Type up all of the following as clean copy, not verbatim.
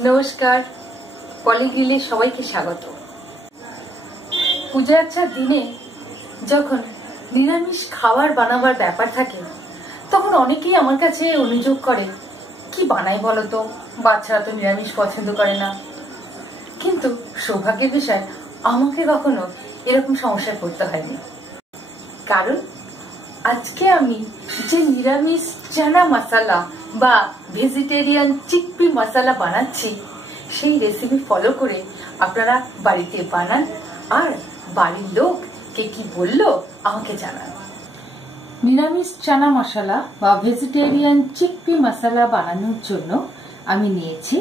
নমস্কার, পলিগ্রিলে সবাইকে স্বাগত। পূজা আচ্ছার দিনে যখন নিরামিষ খাবার বানাবার ব্যাপার থাকে তখন অনেকেই আমার কাছে অভিযোগ করে, কি বানাই বলতো, বাচ্চারা তো নিরামিষ পছন্দ করে না। কিন্তু সৌভাগ্যের বিষয়, আমাকে কখনো এরকম সমস্যায় পড়তে হয়নি। কারণ আজকে আমি যে নিরামিষ চানা মশলা বা ভেজিটেরিয়ান চিকপি মশলা বানাচ্ছি, সেই রেসিপি ফলো করে আপনারা বাড়িতে বানান আর বাড়ির লোক কে কি বললো আমাকে জানান। নিরামিষ চানা মশলা বা ভেজিটেরিয়ান চিকপি মশলা বানানোর জন্য আমি নিয়েছি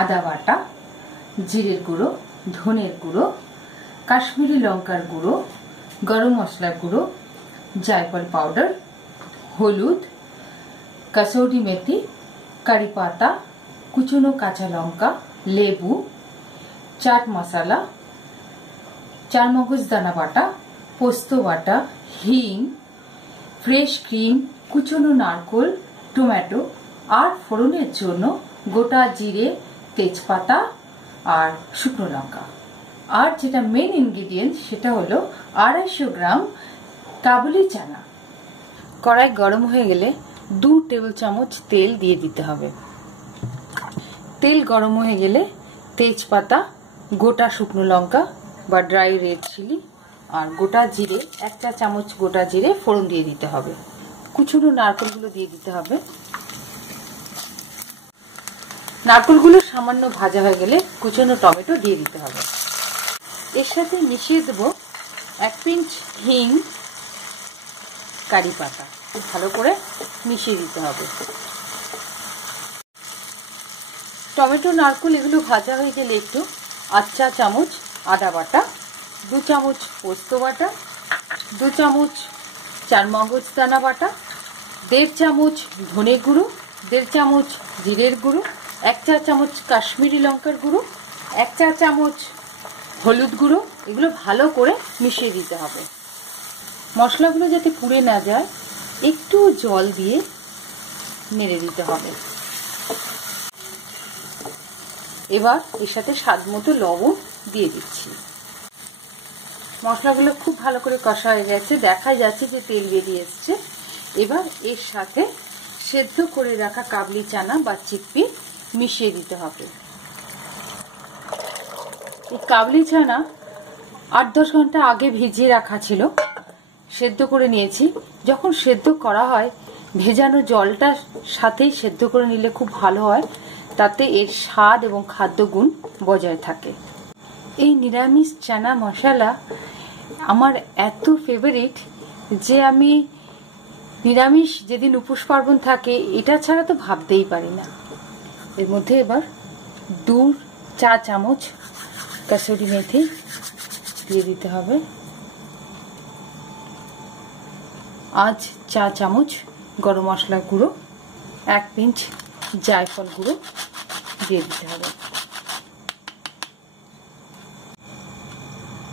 আদা বাটা, জিরের গুঁড়ো, ধনের গুঁড়ো, কাশ্মীরি লঙ্কার গুঁড়ো, গরম মশলার গুঁড়ো, জায়ফল পাউডার, হলুদ, কসৌরি মেথি, কারি পাতা, কুচনো কাঁচা লঙ্কা, লেবু, চাট মশলা, চারমগজ দানা বাটা, পোস্ত বাটা, হিং, ফ্রেশ ক্রিম, কুচনো নারকেল, টমেটো আর ফোড়নের জন্য গোটা জিরে, তেজপাতা আর শুকনো লঙ্কা। আর যেটা মেন ইনগ্রিডিয়েন্ট সেটা হলো 250 গ্রাম কাবুলি চানা। কড়াই গরম হয়ে গেলে 2 টেবিল চামচ তেল দিয়ে দিতে হবে। তেল গরম হয়ে গেলে তেজপাতা, গোটা শুকনো লঙ্কা বা ড্রাই রেড চিলি আর গোটা জিরে, 1 চা চামচ গোটা জিরে ফোড়ন দিয়ে দিতে হবে। কুচনো নারকেলগুলো দিয়ে দিতে হবে। নারকেলগুলো সামান্য ভাজা হয়ে গেলে কুচনো টমেটো দিয়ে দিতে হবে। এর সাথে মিশিয়ে দেব 1 পিঞ্চ হিং, কারি পাতা, ভালো করে মিশিয়ে দিতে হবে। টমেটো, নারকেল এগুলো ভাজা হয়ে গেলে একটু 8 চা চামচ আদা বাটা, 2 চামচ পোস্ত বাটা, 2 চামচ চারমগজ দানা বাটা, 1.5 চামচ ধনে গুঁড়ো, 1.5 চামচ জিরের গুঁড়ো, 1 চা চামচ কাশ্মীরি লঙ্কার গুঁড়ো, 1 চা চামচ হলুদ গুঁড়ো, এগুলো ভালো করে মিশিয়ে দিতে হবে। মশলাগুলো যাতে পুড়ে না যায় একটু জল দিয়ে নেড়ে দিতে হবে। এবার এর সাথে স্বাদ মতো লবণ দিয়ে দিচ্ছি। মশলাগুলো খুব ভালো করে কষা হয়ে গেছে, দেখা যাচ্ছে যে তেল বেরিয়ে এসছে। এবার এর সাথে সেদ্ধ করে রাখা কাবলি চানা বা চিকপি মিশিয়ে দিতে হবে। এই কাবলি চানা 8-10 ঘন্টা আগে ভিজিয়ে রাখা ছিল, সেদ্ধ করে নিয়েছি। যখন সেদ্ধ করা হয় ভেজানো জলটা সাথেই সেদ্ধ করে নিলে খুব ভালো হয়, তাতে এর স্বাদ এবং খাদ্যগুণ বজায় থাকে। এই নিরামিষ চানা মশলা আমার এত ফেভারিট যে আমি নিরামিষ যেদিন উপোস পার্বণ থাকে এটা ছাড়া তো ভাবতেই পারি না। এর মধ্যে এবার 2 চা চামচ কসুরি মেথি দিয়ে দিতে হবে। 1 চা চামচ গরম মশলা গুঁড়ো, 1 পিঞ্চ জায়ফল গুঁড়ো দিয়ে দিতে হবে।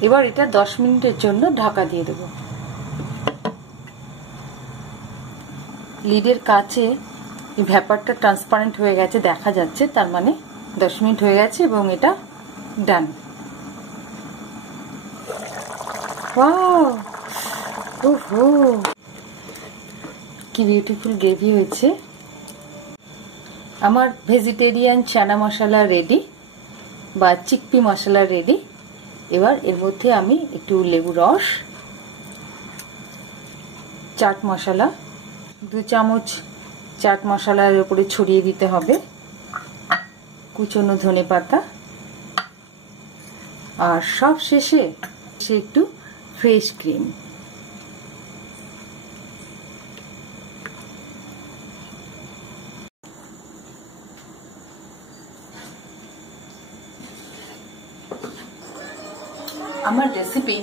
এবার এটা 10 মিনিটের জন্য ঢাকা দিয়ে দেব। লিডের কাছে এই ভ্যাপারটা ট্রান্সপারেন্ট হয়ে গেছে, দেখা যাচ্ছে, তার মানে 10 মিনিট হয়ে গেছে এবং এটা ডান। ওয়াও, ওহো, কি বিউটিফুল গ্রেভি হয়েছে। আমার ভেজিটেরিয়ান চানা মশলা রেডি বা চিকপি মশলা রেডি। এবার এর মধ্যে আমি একটু লেবু রস, চাট মশলা 2 চামচ চাট মশলার উপরে ছড়িয়ে দিতে হবে, কুচনো ধনে পাতা আর সব শেষে একটু ফ্রেশ ক্রিম। আমার রেসিপি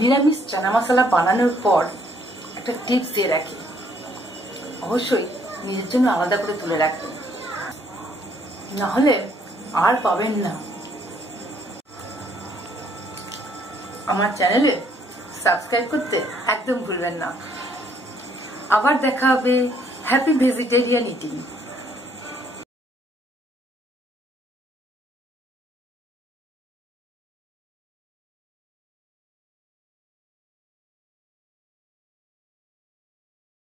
নিরামিষ চানা মশলা বানানোর পর একটা টিপস দিয়ে রাখি, অবশ্যই নিজের জন্য আলাদা করে তুলে রাখবেন, নাহলে আর পাবেন না। আমার চ্যানেলে সাবস্ক্রাইব করতে একদম ভুলবেন না। আবার দেখা হবে। Happy vegetarian eating.